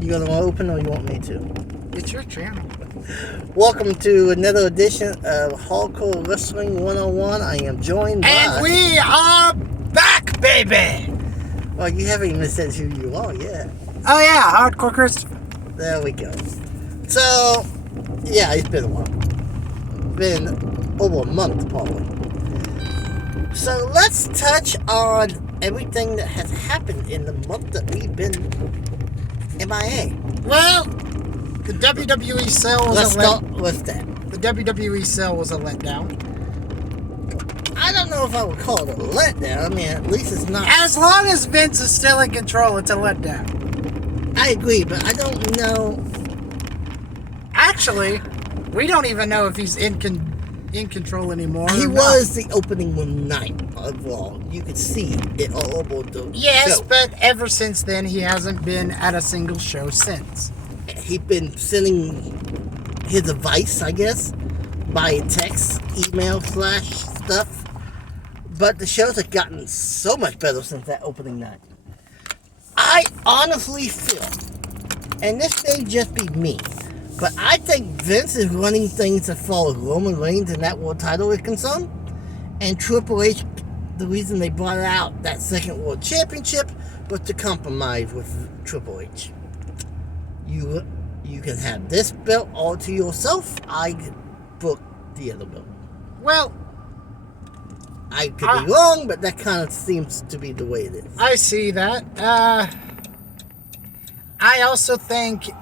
You gonna open or you want me to? It's your channel. Welcome to another edition of Hardcore Wrestling 101. I am joined by... And we are back, baby! Well, you haven't even said who you are yet. Oh yeah, Hardcore Christopher. There we go. So, yeah, it's been a while. Been over a month, probably. So let's touch on everything that has happened in the month that we've been MIA. Well, the WWE sale was Let's start with that. The WWE sale was a letdown. I don't know if I would call it a letdown. I mean, at least it's not. As long as Vince is still in control, it's a letdown. I agree, but I don't know. Actually, we don't even know if he's in control anymore. He was the opening one night of Raw. You could see it all over the show. But ever since then, he hasn't been at a single show since. He's been sending his advice, I guess, by text, email, stuff. But the shows have gotten so much better since that opening night. I honestly feel, and this may just be me, but I think Vince is running things as far as Roman Reigns and that world title is concerned. And Triple H, the reason they brought out that second world championship was to compromise with Triple H. You can have this belt all to yourself. I book the other belt. Well, I could be wrong, but that kind of seems to be the way it is. I see that. I also think,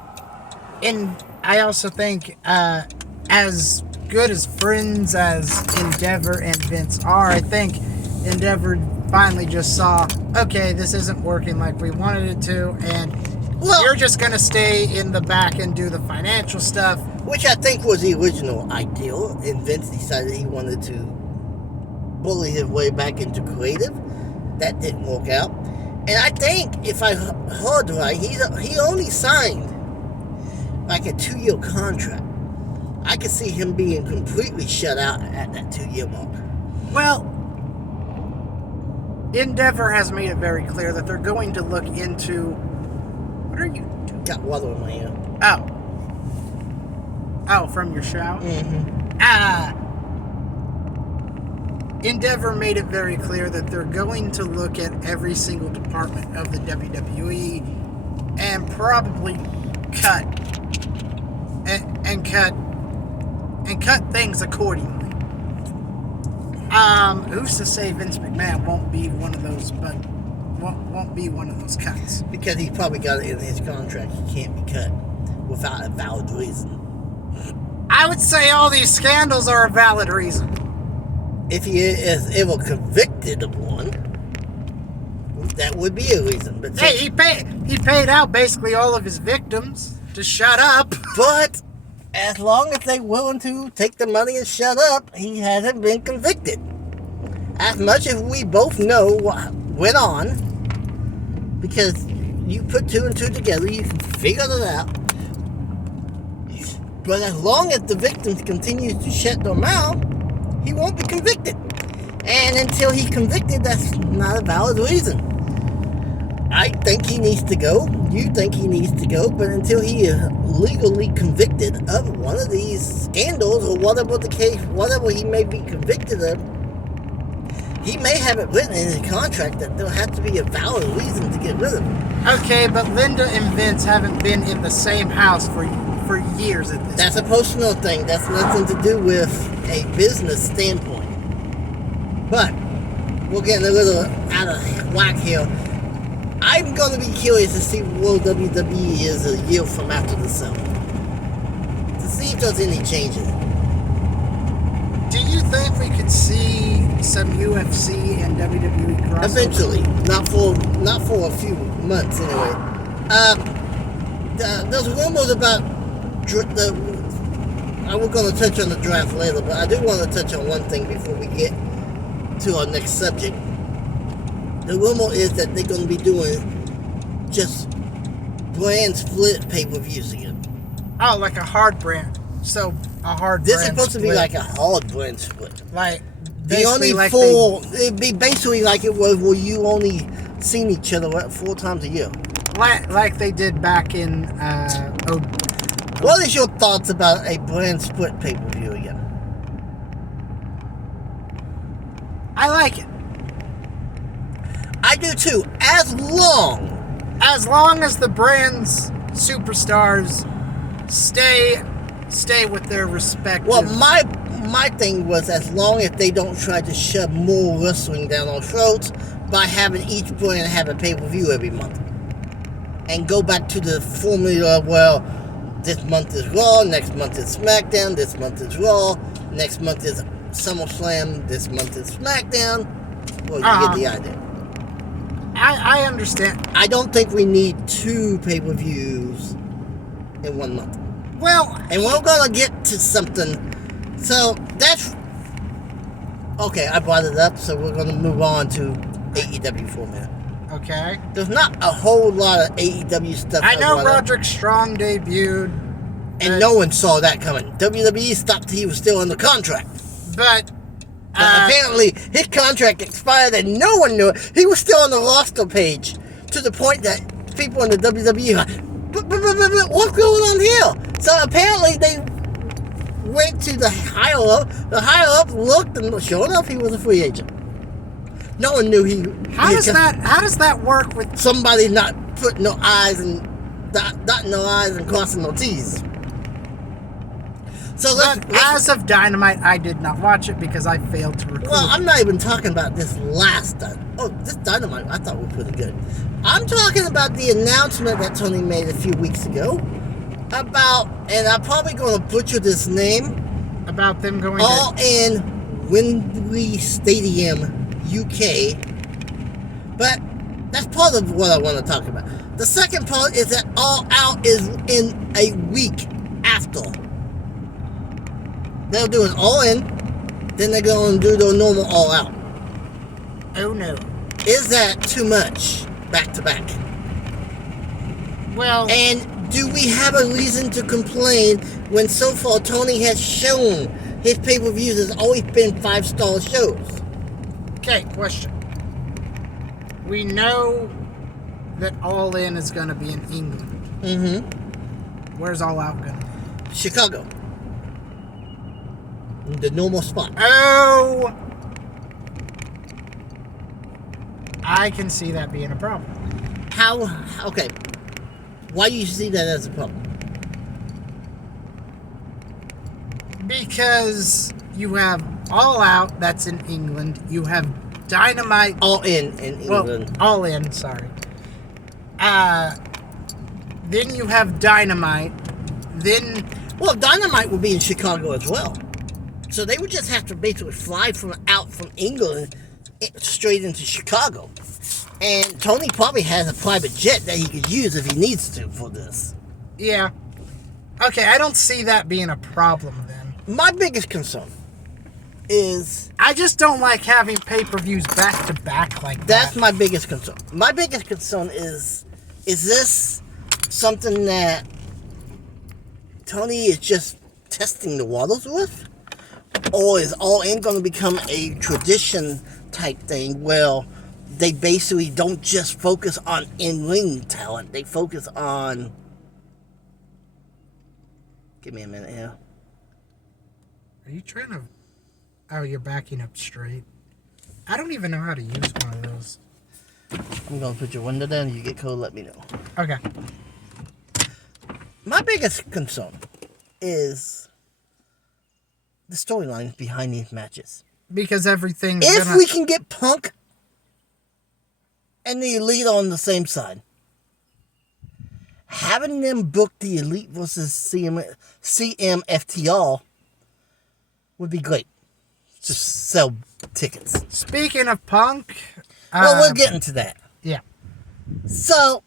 as good as friends as Endeavor and Vince are, I think Endeavor finally just saw, okay, this isn't working like we wanted it to, and you're just going to stay in the back and do the financial stuff. Which I think was the original ideal, and Vince decided he wanted to bully his way back into creative. That didn't work out. And I think, if I heard right, he only signed like a 2-year contract. I could see him being completely shut out at that 2-year mark. Well, Endeavor has made it very clear that they're going to look into... What are you doing? Got water in my ear. Oh, from your shower? Mm-hmm. Endeavor made it very clear that they're going to look at every single department of the WWE and probably cut things accordingly. Who's to say Vince McMahon won't be one of those, but won't be one of those cuts? Because he's probably got it in his contract. He can't be cut without a valid reason. I would say all these scandals are a valid reason. If he is ever convicted of one, that would be a reason. But hey, he paid out basically all of his victims to shut up. But as long as they're willing to take the money and shut up, he hasn't been convicted. As much as we both know what went on, because you put 2 and 2 together, you can figure it out. But as long as the victims continue to shut their mouth, he won't be convicted. And until he's convicted, that's not a valid reason. I think he needs to go. You think he needs to go. But until he is legally convicted of one of these scandals or whatever the case, whatever he may be convicted of, he may have it written in his contract that there'll have to be a valid reason to get rid of him. Okay, but Linda and Vince haven't been in the same house for years at this That's a personal thing. That's nothing to do with a business standpoint. But we're getting a little out of whack here. I'm going to be curious to see where WWE is a year from after the summer. To see if there's any changes. Do you think we could see some UFC and WWE crossover? Eventually. Not for a few months anyway. There's rumors about we're going to touch on the draft later, but I do want to touch on one thing before we get to our next subject. The rumor is that they're going to be doing just brand split pay-per-views again. Oh, like a hard brand. So, a hard This brand is supposed split. to be like a hard brand split. Like, The only like it'd be basically like it was where you only seen each other 4 times a year. like they did back in What is your thoughts about a brand split pay-per-view again? I like it. I do too, as long as the brand's superstars stay with their respective. Well, my thing was as long as they don't try to shove more wrestling down our throats by having each brand have a pay-per-view every month. And go back to the formula, well, this month is Raw, next month is SmackDown, this month is Raw, next month is SummerSlam, this month is SmackDown. Well, you get the idea. I understand. I don't think we need 2 pay-per-views in 1 month. Well, and we're gonna get to something. So that's okay. I brought it up, so we're gonna move on to AEW for a minute. Okay. There's not a whole lot of AEW stuff. I know Roderick Strong debuted, and no one saw that coming. WWE thought he was still under contract, but apparently his contract expired and no one knew it. He was still on the roster page to the point that people in the WWE were like, but what's going on here? So apparently they went to the higher up. The higher up looked, and sure enough, he was a free agent. No one knew he. How does that work with somebody not putting no I's and dotting no I's and crossing no T's? So as of Dynamite, I did not watch it because I failed to record. Well, I'm not even talking about this last Dynamite. Oh, this Dynamite I thought was pretty good. I'm talking about the announcement that Tony made a few weeks ago about, and I'm probably going to butcher this name, about them going All In Wembley Stadium, UK. But that's part of what I want to talk about. The second part is that All Out is in a week after. They'll do an All In, then they're going to do the normal All Out. Oh no. Is that too much back to back? Well, and do we have a reason to complain when so far Tony has shown his pay-per-views has always been 5-star shows? Okay, question. We know that All In is going to be in England. Mm-hmm. Where's All Out going? Chicago. The normal spot. Oh! I can see that being a problem. How? Okay. Why do you see that as a problem? Because you have All Out, that's in England. You have Dynamite. All In England. Well, All In, sorry. Then you have Dynamite. Then... Well, Dynamite will be in Chicago as well. So they would just have to basically fly from England straight into Chicago. And Tony probably has a private jet that he could use if he needs to for this. Yeah. Okay, I don't see that being a problem then. My biggest concern is... I just don't like having pay-per-views back-to-back like that. That's my biggest concern. My biggest concern is this something that Tony is just testing the waters with? Or is All In going to become a tradition type thing where they basically don't just focus on in-ring talent, they focus on... Give me a minute here. Are you trying to... Oh, you're backing up straight. I don't even know how to use one of those. I'm going to put your window down. If you get cold, let me know. Okay. My biggest concern is the storylines behind these matches. Because everything's If we can get Punk and the Elite on the same side, having them book the Elite versus CMFTR would be great. Just sell tickets. Speaking of Punk... Well, we're getting to that. Yeah. So,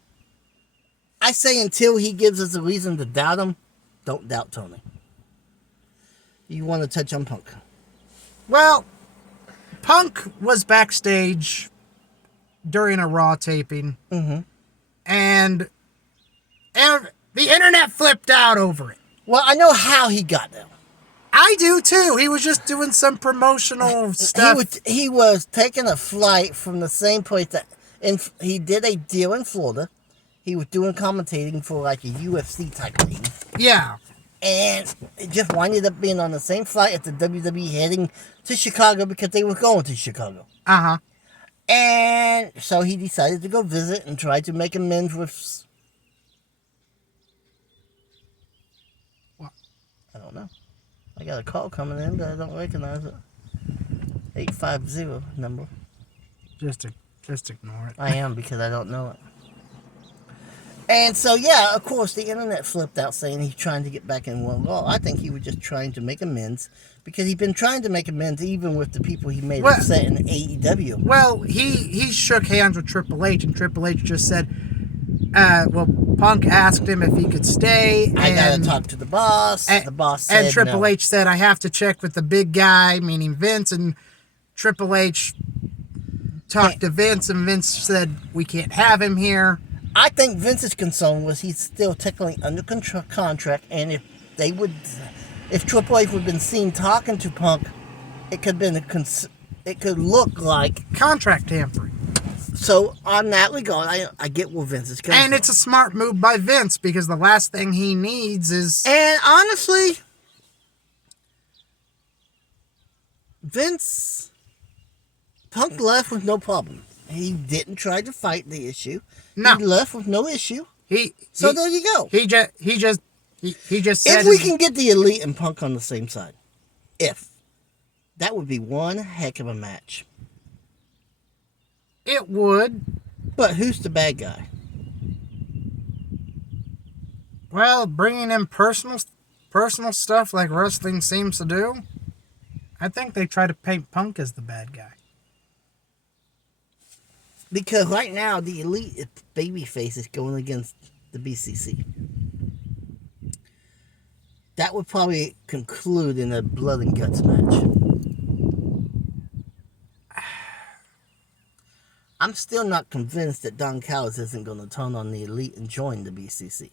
I say until he gives us a reason to doubt him, don't doubt Tony. You want to touch on Punk? Well, Punk was backstage during a Raw taping, and the internet flipped out over it. Well, I know how he got there. I do too. He was just doing some promotional stuff. He was taking a flight from the same place that he did a deal in Florida. He was doing commentating for like a UFC type thing. Yeah. And it just winded up being on the same flight as the WWE heading to Chicago because they were going to Chicago. Uh-huh. And so he decided to go visit and try to make amends with... What? I don't know. I got a call coming in, but I don't recognize it. 850 number. Just ignore it. I am, because I don't know it. And so, yeah, of course, the internet flipped out saying he's trying to get back in one law. I think he was just trying to make amends because he's been trying to make amends even with the people he made upset in AEW. Well, he shook hands with Triple H, and Triple H just said, Punk asked him if he could stay. I gotta talk to the boss. The boss said and Triple no. H said, I have to check with the big guy, meaning Vince, and Triple H talked to Vince, and Vince said, we can't have him here. I think Vince's concern was he's still technically under contract, and if Triple H would have been seen talking to Punk, it could look like contract tampering. So on that regard, I get where Vince is coming from. And it's a smart move by Vince because the last thing he needs is. And honestly, Punk left with no problem. He didn't try to fight the issue. No. He left with no issue. There you go. He just said. If we can get the Elite and Punk on the same side, that would be one heck of a match. It would. But who's the bad guy? Well, bringing in personal stuff like wrestling seems to do. I think they try to paint Punk as the bad guy. Because right now, the Elite babyface is going against the BCC. That would probably conclude in a blood and guts match. I'm still not convinced that Don Callis isn't going to turn on the Elite and join the BCC.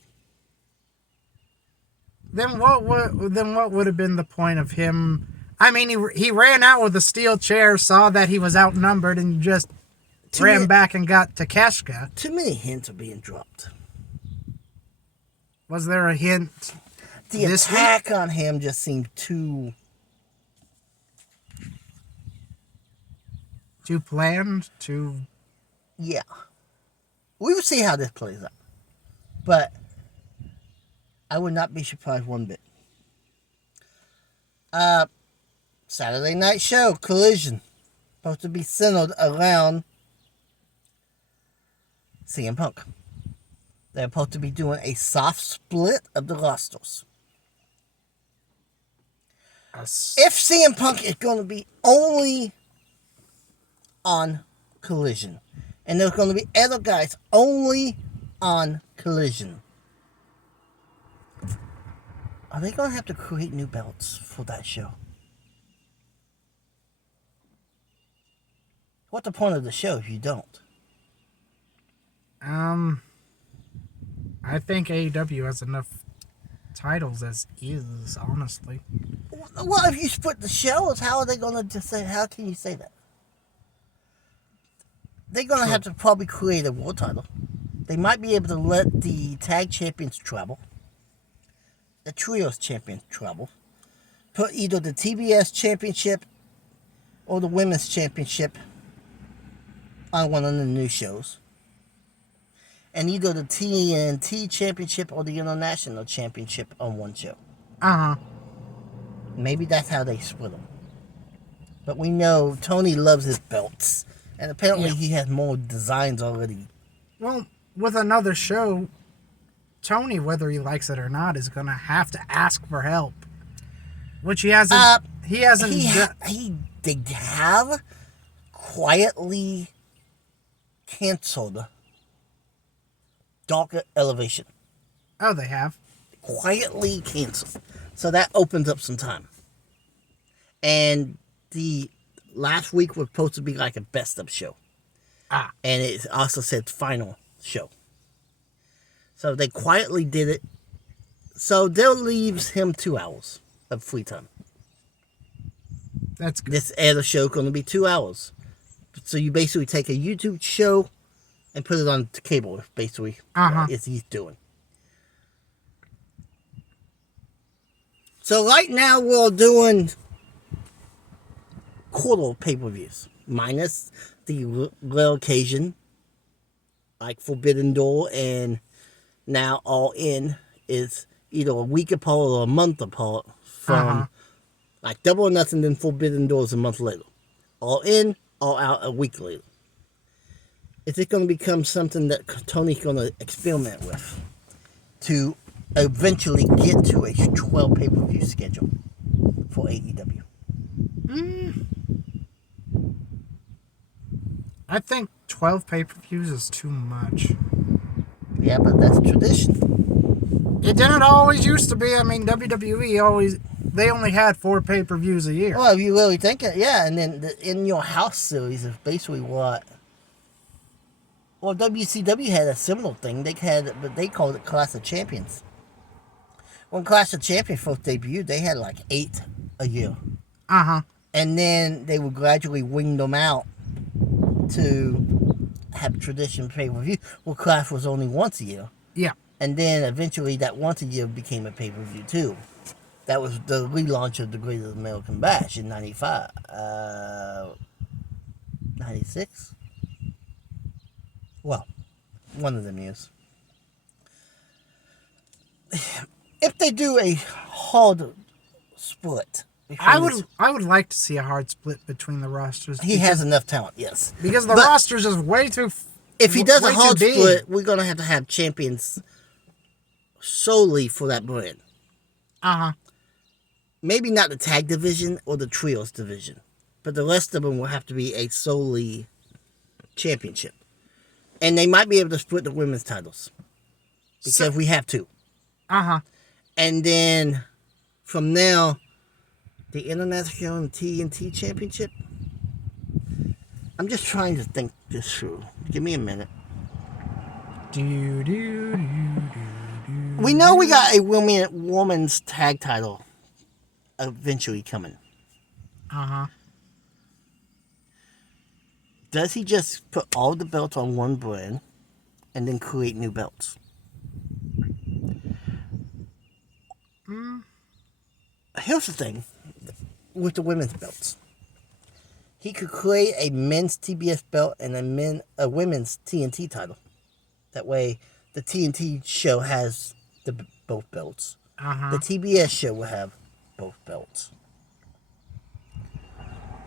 Then what would have been the point of him? I mean, he ran out with a steel chair, saw that he was outnumbered, and just ran back and got Takeshita. Too many hints are being dropped. Was there a hint? The attack on him just seemed too planned, Yeah. We will see how this plays out. But I would not be surprised one bit. Saturday night show, Collision. Supposed to be centered around CM Punk. They're supposed to be doing a soft split of the rosters. If CM Punk is going to be only on Collision, and there's going to be other guys only on Collision, are they going to have to create new belts for that show? What's the point of the show if you don't? I think AEW has enough titles as is, honestly. Well, if you split the shows, how are they going to just say, how can you say that? They're going to have to probably create a world title. They might be able to let the tag champions travel. The trios champions travel. Put either the TBS championship or the women's championship on one of the new shows. And either the TNT championship or the international championship on one show. Uh-huh. Maybe that's how they split them. But we know Tony loves his belts. And apparently he has more designs already. Well, with another show, Tony, whether he likes it or not, is going to have to ask for help. Which he hasn't. They have quietly canceled Dark Elevation. Oh, they have? Quietly canceled. So that opens up some time. And the last week was supposed to be like a best of show. And it also said final show. So they quietly did it. So that leaves him 2 hours of free time. That's good. This other show going to be 2 hours. So you basically take a YouTube show, and put it on the cable, basically. Is he's doing. So right now we're doing quarter pay-per-views, minus the rare occasion, like Forbidden Door, and now All In is either a week apart or a month apart from like Double or Nothing, then Forbidden Door is a month later. All In, All Out a week later. Is it going to become something that Tony's going to experiment with to eventually get to a 12 pay-per-view schedule for AEW? I think 12 pay-per-views is too much. Yeah, but that's tradition. It didn't always used to be. I mean, WWE they only had 4 pay-per-views a year. Well, if you really think it, yeah, and then the In Your House series is basically what. Well, WCW had a similar thing. But they called it Clash of Champions. When Clash of Champions first debuted, they had like 8 a year. And then they would gradually wing them out to have tradition pay-per-view. Well, Clash was only once a year. Yeah. And then eventually that once a year became a pay-per-view too. That was the relaunch of the Great American Bash in 95. 96? Well, one of them years. If they do a hard split, I would like to see a hard split between the rosters. He has enough talent, yes. Because the roster's just way too. If he does a hard split, we're gonna have to have champions solely for that brand. Maybe not the tag division or the trios division, but the rest of them will have to be a solely championship. And they might be able to split the women's titles because we have to. And then from now, the International and TNT Championship. I'm just trying to think this through. Give me a minute. We know we got a women's tag title eventually coming. Does he just put all the belts on one brand and then create new belts? Here's the thing with the women's belts. He could create a men's TBS belt and a women's TNT title. That way, the TNT show has both belts. The TBS show will have both belts.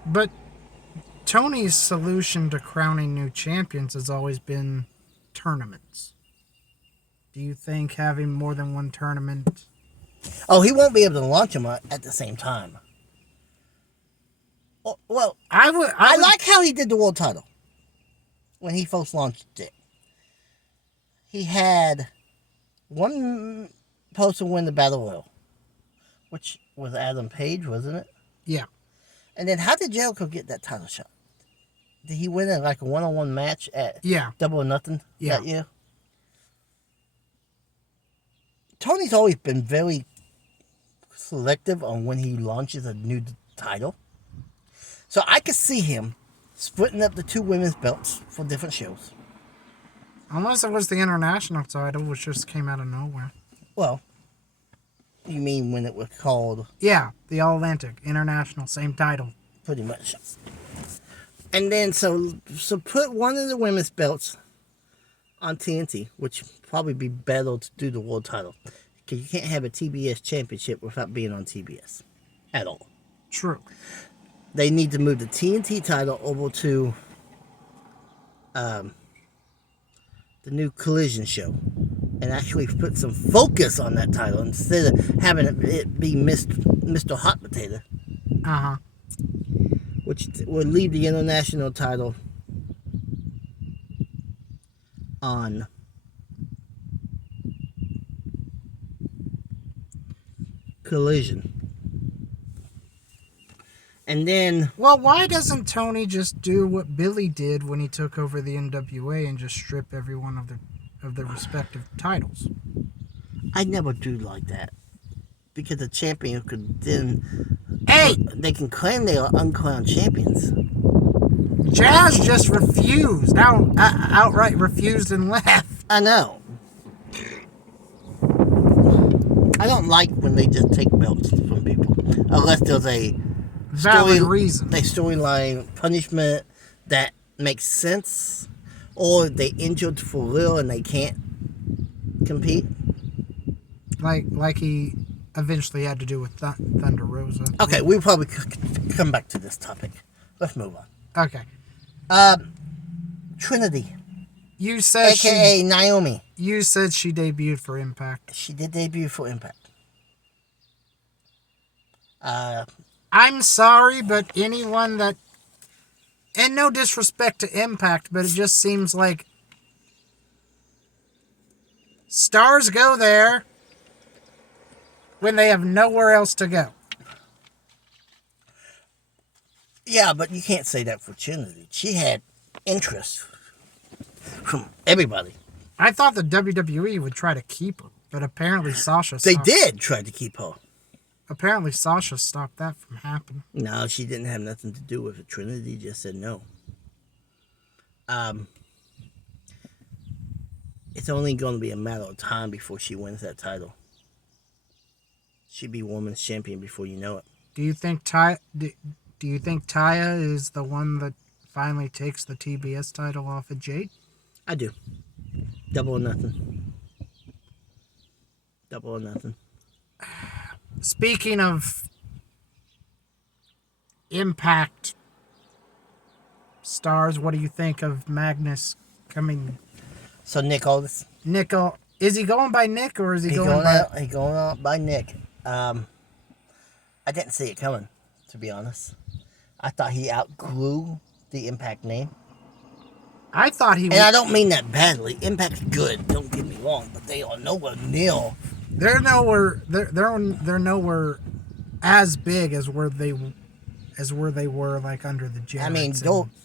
But Tony's solution to crowning new champions has always been tournaments. Do you think having more than one tournament? Oh, he won't be able to launch them at the same time. Well, I like how he did the world title when he first launched it. He had one person win the Battle Royal, which was Adam Page, wasn't it? Yeah. And then how did Jericho get that title shot? Did he win in like a one-on-one match at Double or Nothing that year? Tony's always been very selective on when he launches a new title. So I could see him splitting up the two women's belts for different shows. Unless it was the international title, which just came out of nowhere. Well, you mean when it was called... Yeah, the All-Atlantic, international, same title. Pretty much. And then, so put one of the women's belts on TNT, which probably be better to do the world title. Because you can't have a TBS championship without being on TBS. At all. True. They need to move the TNT title over to the new Collision show and actually put some focus on that title instead of having it be Mr. Hot Potato. Which would leave the international title on Collision. And then... Well, why doesn't Tony just do what Billy did when he took over the NWA and just strip every one of their respective titles? I never do like that. Because the champion could then... Hey! They can claim they are uncrowned champions. Jazz just refused. Outright refused and left. I know. I don't like when they just take belts from people. Unless there's a Valid reason. a storyline punishment that makes sense. Or they injured for real and they can't compete. Like he eventually had to do with Thunder Rosa. Okay, we'll probably come back to this topic. Let's move on. Okay. Trinity, You said a.k.a. Naomi. You said she debuted for Impact. She did debut for Impact. I'm sorry, but anyone that... And no disrespect to Impact, but it just seems like... Stars go there when they have nowhere else to go. Yeah, but you can't say that for Trinity. She had interest from everybody. I thought the WWE would try to keep her, but apparently Sasha They stopped. did try to keep her. Apparently Sasha stopped that from happening. No, she didn't have nothing to do with it. Trinity just said no. It's only going to be a matter of time before she wins that title. She'd be women's champion before you know it. Do you think Taya is the one that finally takes the TBS title off of Jade? I do. Double or nothing. Double or nothing. Speaking of Impact stars, what do you think of Magnus coming? So Nick Aldis. Nickel, is he going by Nick or is he He going by? going out by Nick. I didn't see it coming, to be honest. I thought he outgrew the Impact name. I thought he. And I don't mean that badly. Impact's good. Don't get me wrong, but they are nowhere near. They're nowhere. They're nowhere as big as where they were like under the Jarretts. I mean,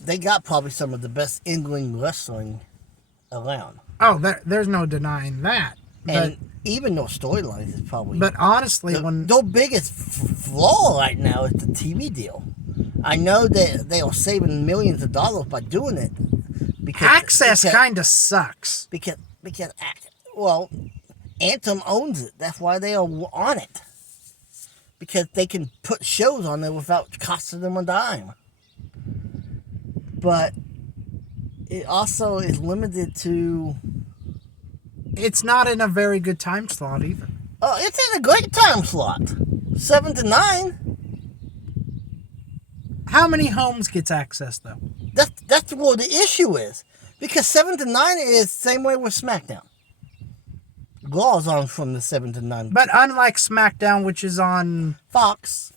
they got probably some of the best England wrestling around. Oh, there's no denying that. And even though storylines is probably. But honestly, their biggest flaw right now is the TV deal. I know that they are saving millions of dollars by doing it. Access kind of sucks. Because Anthem owns it. That's why they are on it. Because they can put shows on there without costing them a dime. But it also is limited to... It's not in a very good time slot either. Oh, it's in a great time slot. 7 to 9. How many homes gets access though? That's what the issue is. Because 7 to 9 is the same way with SmackDown. Raw's on from the 7 to 9. But unlike SmackDown, which is on Fox,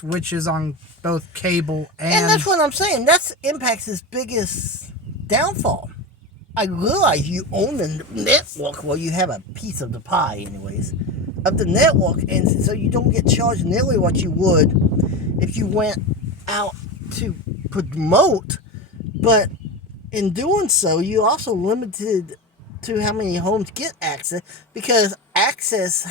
which is on both cable and that's what I'm saying. That's Impact's biggest downfall. I realize you own the network, well, you have a piece of the pie, anyways, of the network, and so you don't get charged nearly what you would if you went out to promote. But in doing so, you also limited to how many homes get access, because access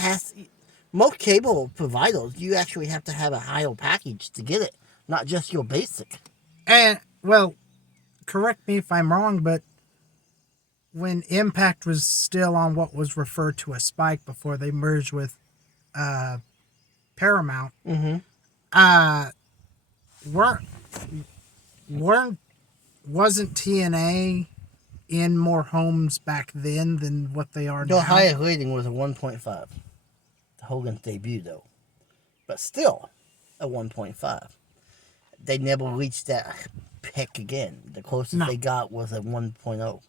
most cable providers, you actually have to have a higher package to get it, not just your basic. And well, correct me if I'm wrong, but when Impact was still on what was referred to as Spike before they merged with Paramount, wasn't TNA in more homes back then than what they are now? The highest rating was a 1.5. Hogan's debut, though. But still, a 1.5. They never reached that peak again. The closest they got was a 1.0.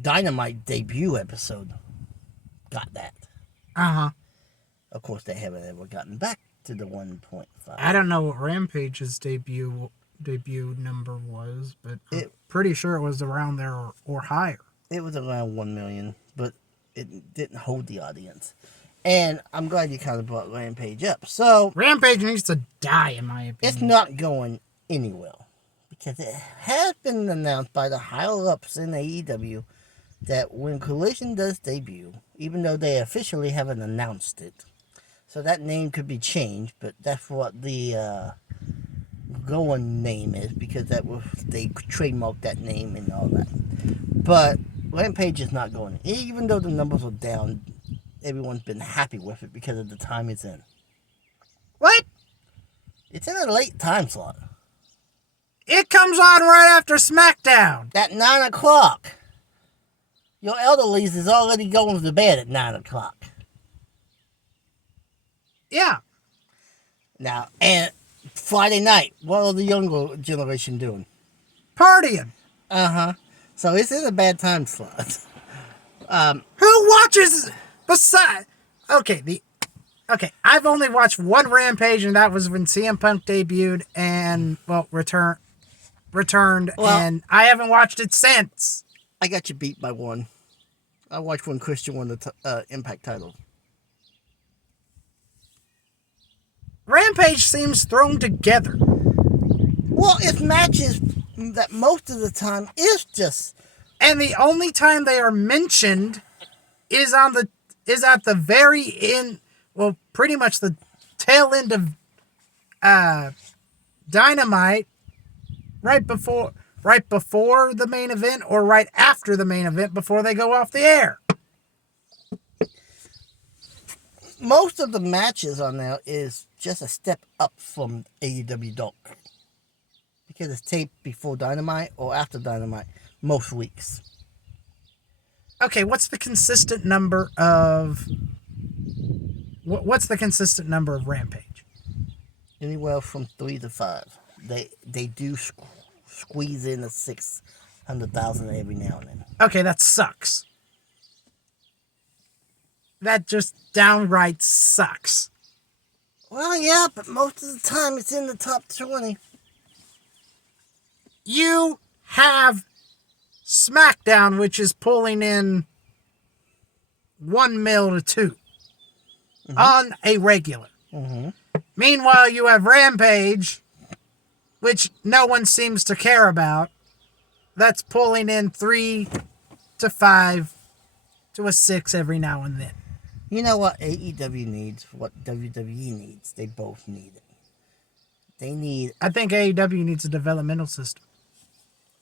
Dynamite debut episode got that. Of course, they haven't ever gotten back to the 1.5. I don't know what Rampage's debut number was, but I'm pretty sure it was around there or higher. It was around 1 million, but it didn't hold the audience. And I'm glad you kind of brought Rampage up. So Rampage needs to die, in my opinion. It's not going anywhere, because it has been announced by the higher-ups in AEW that when Collision does debut, even though they officially haven't announced it, so that name could be changed, but that's what the going name is because they trademarked that name and all that. But Rampage is not going. Even though the numbers are down, everyone's been happy with it because of the time it's in. What? It's in a late time slot. It comes on right after SmackDown. At 9 o'clock. Your elderlies is already going to bed at 9 o'clock. Yeah. Now, and Friday night, what are the younger generation doing? Partying. Uh-huh. So it's in a bad time slot. Who watches beside? Okay, I've only watched one Rampage, and that was when CM Punk debuted and returned, and I haven't watched it since. I got you beat by one. I watched when Christian won the Impact title. Rampage seems thrown together. Well, it's matches that most of the time is just. And the only time they are mentioned is at the very end. Well, pretty much the tail end of Dynamite, right before the main event or right after the main event before they go off the air. Most of the matches on there is just a step up from AEW Dark. Because it's taped before Dynamite or after Dynamite most weeks. Okay, what's the consistent number of Rampage? Anywhere from 3 to 5. They do squeeze in a 600,000 every now and then. Okay, that sucks. That just downright sucks. Well, yeah, but most of the time it's in the top 20. You have SmackDown, which is pulling in 1 mil to 2 on a regular. Mm-hmm. Meanwhile, you have Rampage, which no one seems to care about. That's pulling in 3 to 5 to a 6 every now and then. You know what AEW needs? What WWE needs? They both need it. They need. I think AEW needs a developmental system.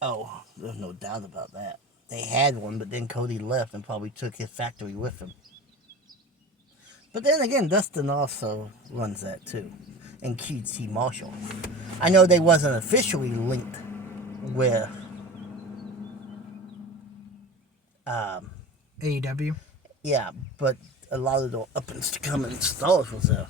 Oh, there's no doubt about that. They had one, but then Cody left and probably took his factory with him. But then again, Dustin also runs that too. And QT Marshall. I know they wasn't officially linked with AEW. Yeah, but a lot of the up and coming stars was there.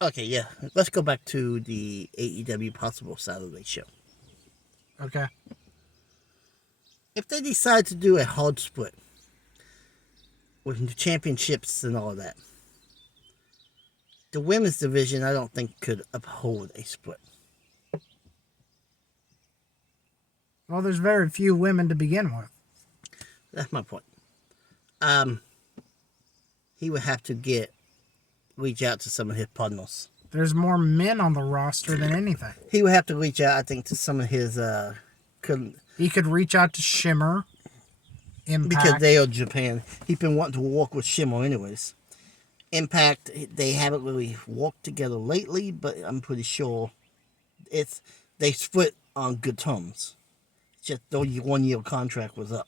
Okay, yeah. Let's go back to the AEW Possible Saturday show. Okay. If they decide to do a hard split with the championships and all that, the women's division I don't think could uphold a split. Well, there's very few women to begin with. That's my point. He would have to reach out to some of his partners. There's more men on the roster than anything. He would have to reach out, I think, to some of his. He could reach out to Shimmer, Impact. Because they are Japan. He's been wanting to work with Shimmer anyways. Impact, they haven't really worked together lately, but I'm pretty sure they split on good terms. Just the 1 year contract was up.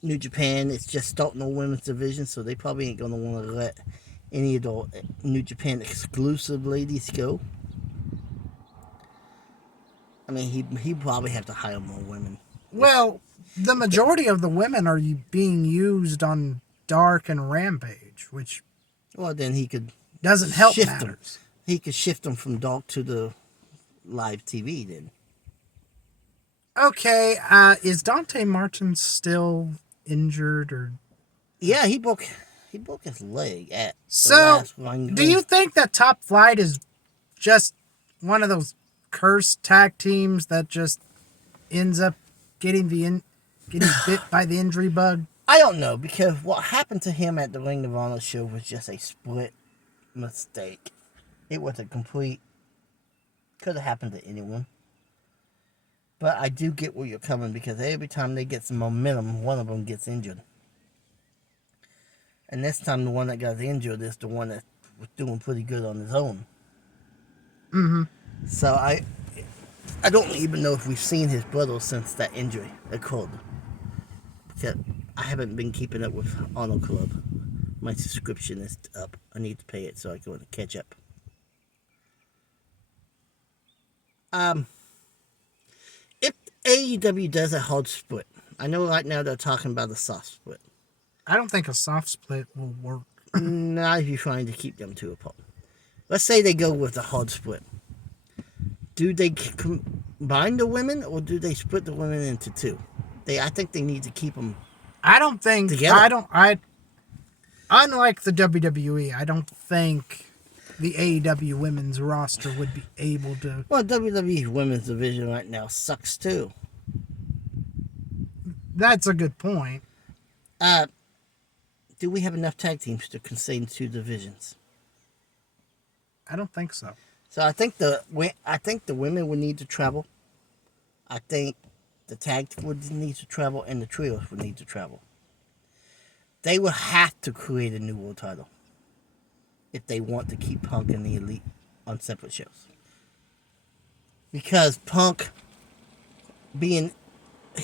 New Japan is just starting a women's division, so they probably ain't gonna want to let any of the New Japan exclusive ladies go. I mean, he probably have to hire more women. Well, the majority of the women are being used on Dark and Rampage, which then he could doesn't help shift matters. them. He could shift them from Dark to the live TV then. Okay, is Dante Martin still injured or? Yeah, he broke his leg at So, the last one. do you think that Top Flight is just one of those cursed tag teams that just ends up getting bit by the injury bug? I don't know, because what happened to him at the Ring of Honor show was just a split mistake. It was a complete. Could have happened to anyone. But I do get where you're coming, because every time they get some momentum, one of them gets injured. And this time, the one that got injured is the one that was doing pretty good on his own. Mm-hmm. So I don't even know if we've seen his brother since that injury occurred. Because I haven't been keeping up with Honor Club. My subscription is up. I need to pay it so I can catch up. If AEW does a hard split, I know right now they're talking about a soft split. I don't think a soft split will work. Not if you're trying to keep them two apart. Let's say they go with a hard split. Do they combine the women or do they split the women into two? I think they need to keep them. I don't think. Together. Unlike the WWE, I don't think the AEW women's roster would be able to. Well, WWE women's division right now sucks too. That's a good point. Do we have enough tag teams to contain two divisions? I don't think so. So I think the women would need to travel. I think the tag would need to travel, and the trios would need to travel. They will have to create a new world title if they want to keep Punk and the Elite on separate shows. Because Punk, he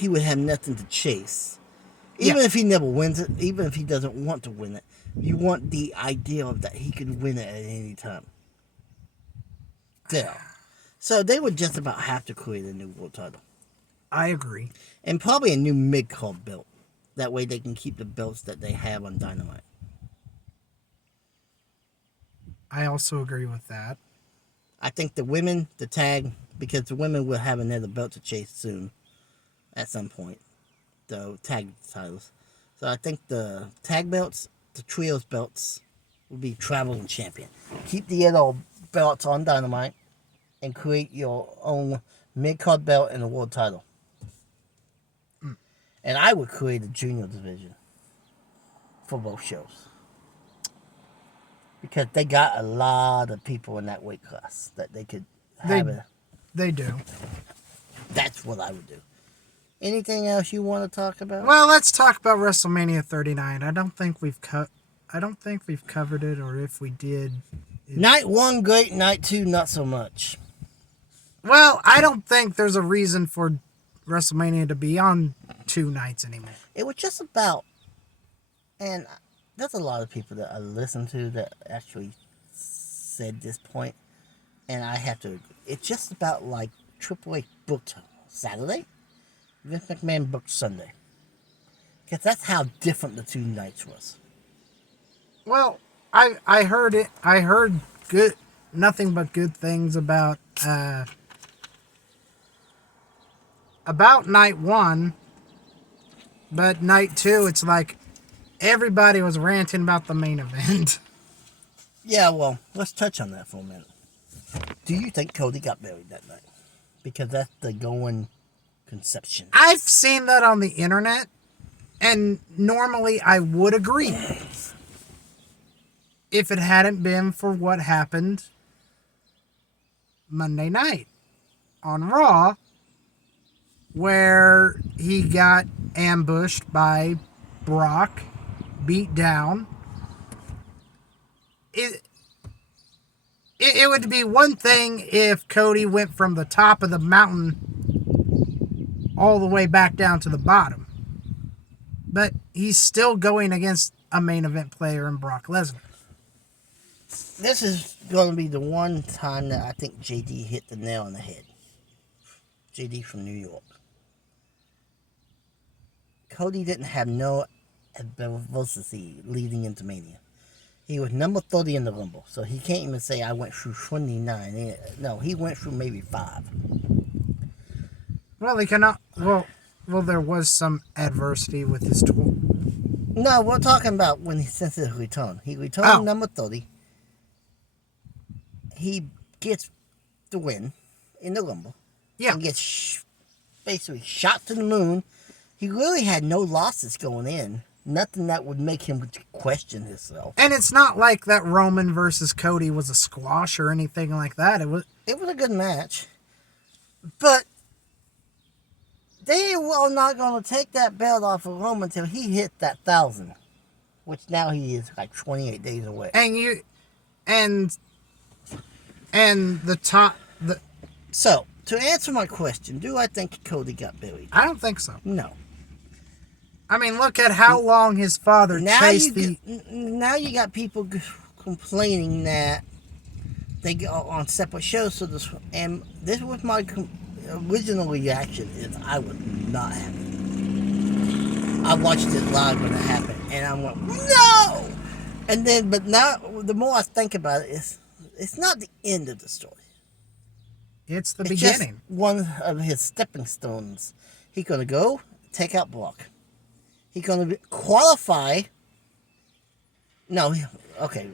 would have nothing to chase. Even if he never wins it, even if he doesn't want to win it, you want the idea of that he could win it at any time. Still. So they would just about have to create a new world title. I agree. And probably a new mid-card belt. That way they can keep the belts that they have on Dynamite. I also agree with that. I think the women, the tag, because the women will have another belt to chase soon. At some point. The tag titles. So I think the tag belts, the trios belts, will be traveling champion. Keep the other belts on Dynamite and create your own mid-card belt and a world title. And I would create a junior division for both shows. Because they got a lot of people in that weight class that they could have. They do. That's what I would do. Anything else you want to talk about? Well, let's talk about WrestleMania 39. I don't think we've covered it, or if we did. Night 1, great. Night 2, not so much. Well, I don't think there's a reason for WrestleMania to be on 2 nights anymore. It was just about, and there's a lot of people that I listen to that actually said this point, and I have to agree. It's just about like Triple H booked Saturday, Vince McMahon booked Sunday. Because that's how different the 2 nights was. Well, I heard it. I heard nothing but good things about night 1, but night 2, it's like everybody was ranting about the main event. Yeah, well, let's touch on that for a minute. Do you think Cody got buried that night? Because that's the going conception. I've seen that on the internet, and normally I would agree. If it hadn't been for what happened Monday night on Raw, where he got ambushed by Brock, beat down. It would be one thing if Cody went from the top of the mountain all the way back down to the bottom. But he's still going against a main event player in Brock Lesnar. This is going to be the one time that I think JD hit the nail on the head. JD from New York. Cody didn't have no adversity leading into Mania. He was number 30 in the Rumble, so he can't even say I went through 29. No, he went through maybe 5. Well, he cannot. Well, there was some adversity with his tour. No, we're talking about when since his return. He returned number 30. He gets the win in the Rumble. Yeah. And gets basically shot to the moon. He really had no losses going in. Nothing that would make him question himself. And it's not like that Roman versus Cody was a squash or anything like that. It was a good match. But they were not going to take that belt off of Roman until he hit that 1,000. which now he is like 28 days away. And So, to answer my question, do I think Cody got buried? I don't think so. No. I mean, look at how long his father chased now you got people complaining that they go on separate shows. So this was my original reaction: is I was not happy. I watched it live when it happened, and I went, no. And then, but now the more I think about it, it's not the end of the story. It's the It's beginning. just one of his stepping stones. He's gonna go take out Brock. He's going to qualify. No, okay,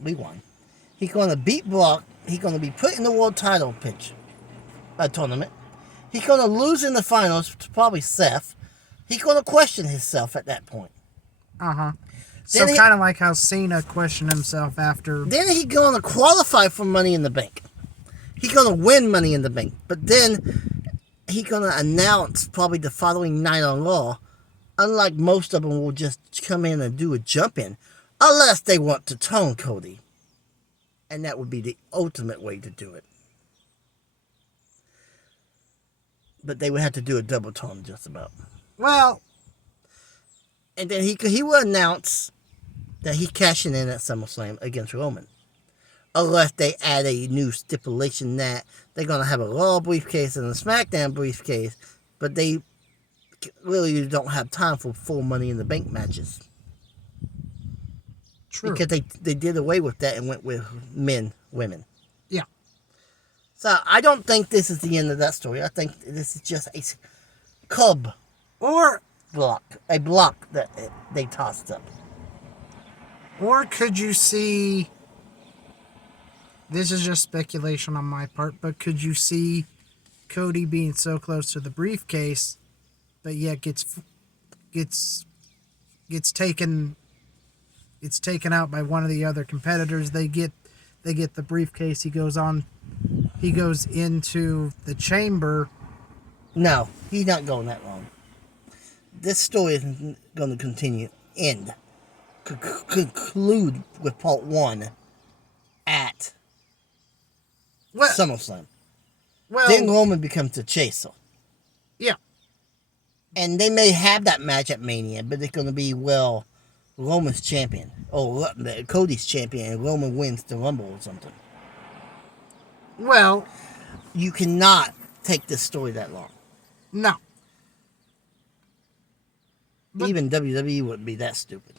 rewind. He's going to beat Brock. He's going to be put in the world title tournament. He's going to lose in the finals to probably Seth. He's going to question himself at that point. So kind of like how Cena questioned himself after. Then he's going to qualify for Money in the Bank. He's going to win Money in the Bank. But then he's going to announce probably the following night on Raw. Unlike most of them will just come in and do a jump in. Unless they want to tone Cody. And that would be the ultimate way to do it. But they would have to do a double tone just about. Well. And then he will announce that he's cashing in at SummerSlam against Roman. Unless they add a new stipulation that they're going to have a Raw briefcase and a SmackDown briefcase. But they really don't have time for full Money in the Bank matches. True. Because they did away with that and went with women. Yeah. So I don't think this is the end of that story. I think this is just a club Or a block that they tossed up. Or could you see, this is just speculation on my part, but could you see Cody being so close to the briefcase, but yet gets taken out by one of the other competitors? They get the briefcase. He goes into the chamber. No, he's not going that long. This story is going to conclude with part 1 at SummerSlam. Well, Then Roman becomes the chaser. Yeah. And they may have that match at Mania, but it's going to be, Roman's champion. Or Cody's champion, and Roman wins the Rumble or something. Well, you cannot take this story that long. No. But even WWE wouldn't be that stupid.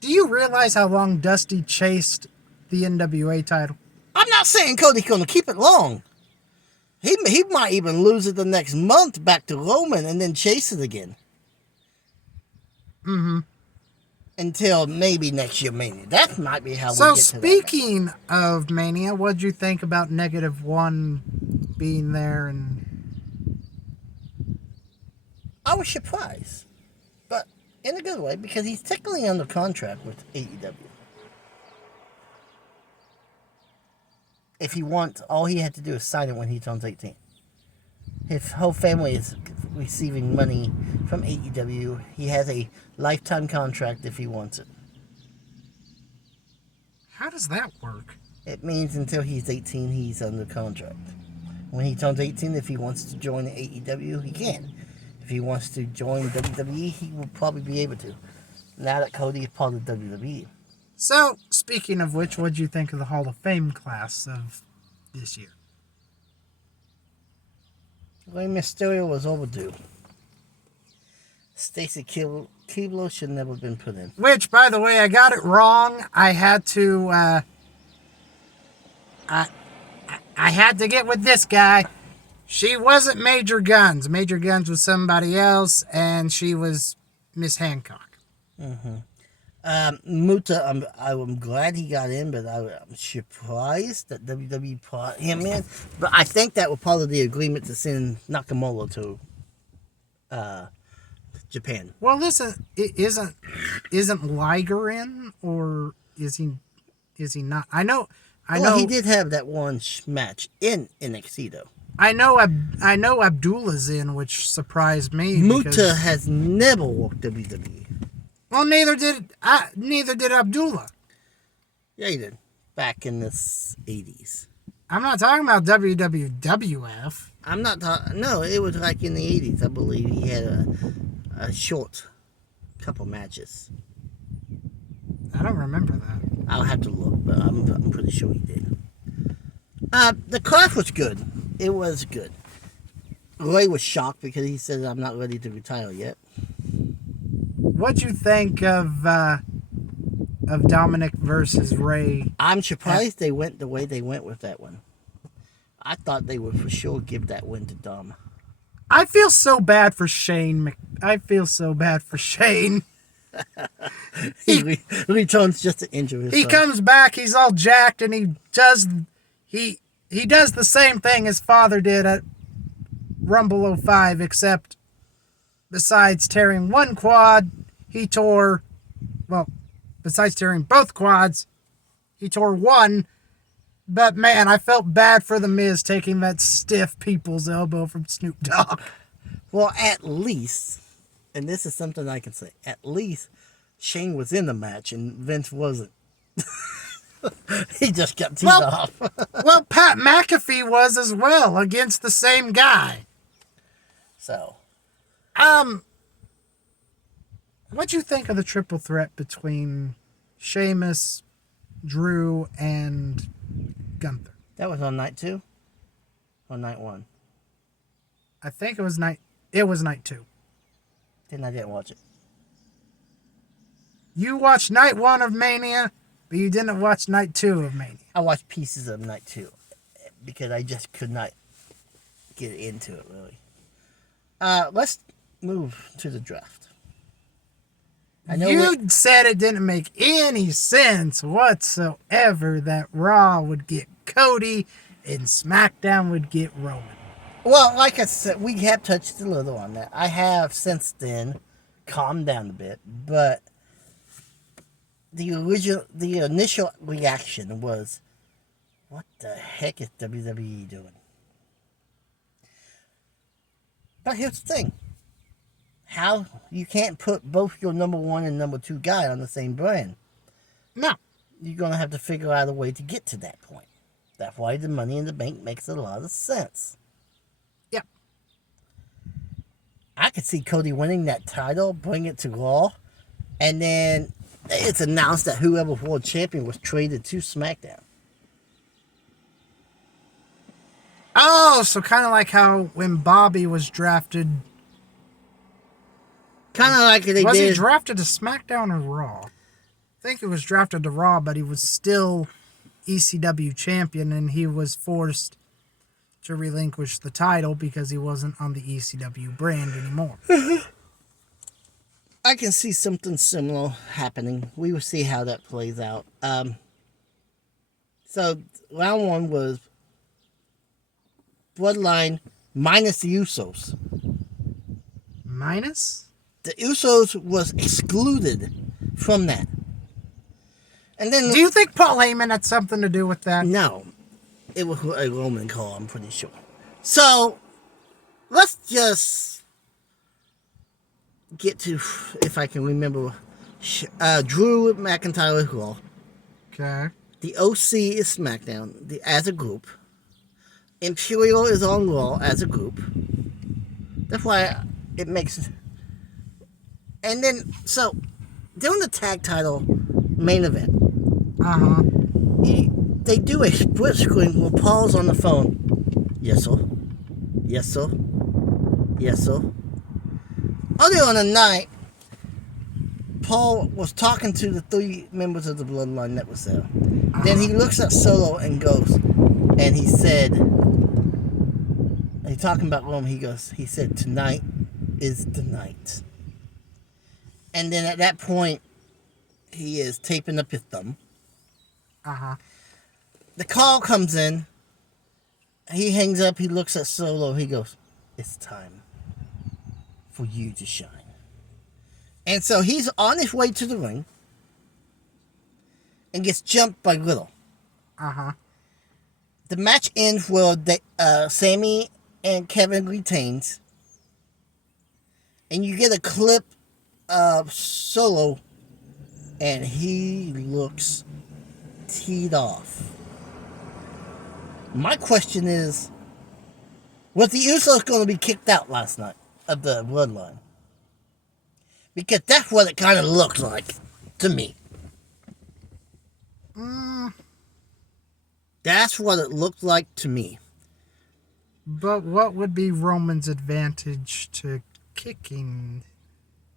Do you realize how long Dusty chased the NWA title? I'm not saying Cody's going to keep it long. He might even lose it the next month back to Roman and then chase it again. Mm-hmm. Until maybe next year Mania. That might be how we get to that. So speaking of Mania, what'd you think about -1 being there? And I was surprised. But in a good way, because he's technically under contract with AEW. If he wants, all he had to do is sign it when he turns 18. His whole family is receiving money from AEW. He has a lifetime contract if he wants it. How does that work? It means until he's 18, he's under contract. When he turns 18, if he wants to join AEW, he can. If he wants to join WWE, he will probably be able to. Now that Cody is part of WWE. So, speaking of which, what'd you think of the Hall of Fame class of this year? Rey Mysterio was overdue. Stacy Keibler should never have been put in. Which, by the way, I got it wrong. I had to, I had to get with this guy. She wasn't Major Guns. Major Guns was somebody else, and she was Miss Hancock. Mm-hmm. Muta, I'm glad he got in, but I'm surprised that WWE brought him in. But I think that was part of the agreement to send Nakamura to Japan. Well, listen, isn't Liger in, or is he not? I know. He did have that one match in NXT though. I know Abdullah's in, which surprised me. Muta has never worked WWE. Well, neither did Abdullah. Yeah, he did. Back in the 80s. I'm not talking about WWF. I'm not talking. No, it was like in the 80s. I believe he had a short couple matches. I don't remember that. I'll have to look, but I'm pretty sure he did. The card was good. It was good. Ray was shocked because he said, "I'm not ready to retire yet." What'd you think of Dominic versus Ray? I'm surprised they went the way they went with that one. I thought they would for sure give that win to Dom. I feel so bad for Shane. I feel so bad for Shane. He returns just to injure himself. He comes back, he's all jacked, and he does the same thing his father did at Rumble 05, except besides tearing one quad, besides tearing both quads, he tore one. But man, I felt bad for The Miz taking that stiff people's elbow from Snoop Dogg. Well, at least, and this is something I can say, at least Shane was in the match and Vince wasn't. He just got teed off. Well, Pat McAfee was as well against the same guy. So, what'd you think of the triple threat between Sheamus, Drew, and Gunther? that was on night 2? Or night 1? I think it was night 2. Then I didn't watch it. You watched night 1 of Mania, but you didn't watch night 2 of Mania. I watched pieces of night 2 because I just could not get into it, really. Let's move to the draft. I know You said it didn't make any sense whatsoever that Raw would get Cody and SmackDown would get Roman. Well, like I said, we have touched a little on that. I have since then calmed down a bit, but the initial reaction was, what the heck is WWE doing? But here's the thing. How you can't put both your number 1 and number 2 guy on the same brand. No. You're going to have to figure out a way to get to that point. That's why the Money in the Bank makes a lot of sense. Yep. I could see Cody winning that title, bring it to Raw, and then it's announced that whoever world champion was traded to SmackDown. Oh, so kind of like how when Bobby was drafted. Kind of like they Was did. he drafted to SmackDown or Raw? I think he was drafted to Raw, but he was still ECW champion, and he was forced to relinquish the title because he wasn't on the ECW brand anymore. I can see something similar happening. We will see how that plays out. So round 1 was Bloodline minus the Usos. Minus? The Usos was excluded from that. And then Do you think Paul Heyman had something to do with that? no, it was a Roman call, I'm pretty sure. So let's just get to, if I can remember, Drew McIntyre is Raw. Okay. The OC is SmackDown as a group. Imperial is on Raw as a group. That's why it makes. And then, so during the tag title main event, they do a split screen where Paul's on the phone. Yes, sir. Yes, sir. Yes, sir. Earlier on the night, Paul was talking to the 3 members of the Bloodline that was there. Then he looks at Solo and goes, and he said, he's talking about Rome, he said, tonight is the night. And then at that point, he is taping up his thumb. The call comes in. He hangs up, he looks at Solo, he goes, it's time for you to shine. And so he's on his way to the ring and gets jumped by Riddle. The match ends where Sammy and Kevin retains. And you get a clip Solo, and he looks teed off. My question is, was the Usos going to be kicked out last night of the Bloodline? Because that's what it kind of looked like to me. That's what it looked like to me. But what would be Roman's advantage to kicking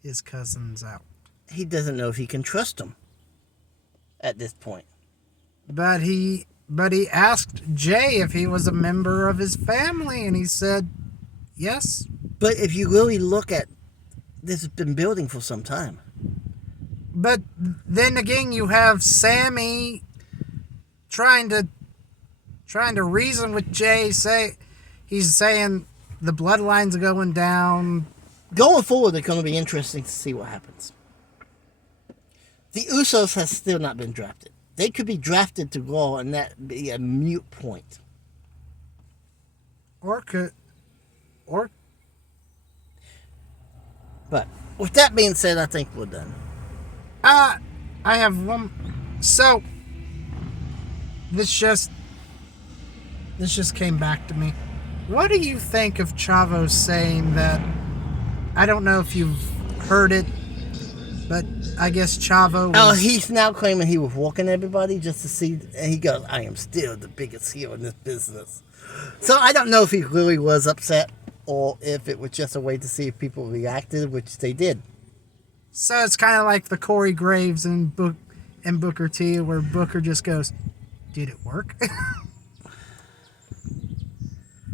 his cousins out? He doesn't know if he can trust them at this point. But he asked Jay if he was a member of his family, and he said yes. But if you really look at this, has been building for some time. But then again, you have Sammy trying to reason with Jay. He's saying the bloodlines are going down. Going forward, it's going to be interesting to see what happens. The Usos has still not been drafted. They could be drafted to Raw, and that be a mute point. But with that being said, I think we're done. I have one. So this just came back to me. What do you think of Chavo saying that? I don't know if you've heard it, but I guess Chavo was... he's now claiming he was walking everybody just to see, and he goes, I am still the biggest heel in this business. So I don't know if he really was upset or if it was just a way to see if people reacted, which they did. So it's kind of like the Corey Graves and Booker T, where Booker just goes, did it work?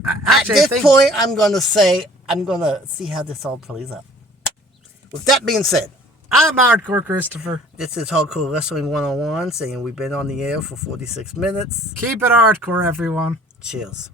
At this point, I'm going to say, I'm going to see how this all plays out. With that being said, I'm Hardcore Christopher. This is Hardcore Wrestling 101, saying we've been on the air for 46 minutes. Keep it hardcore, everyone. Cheers.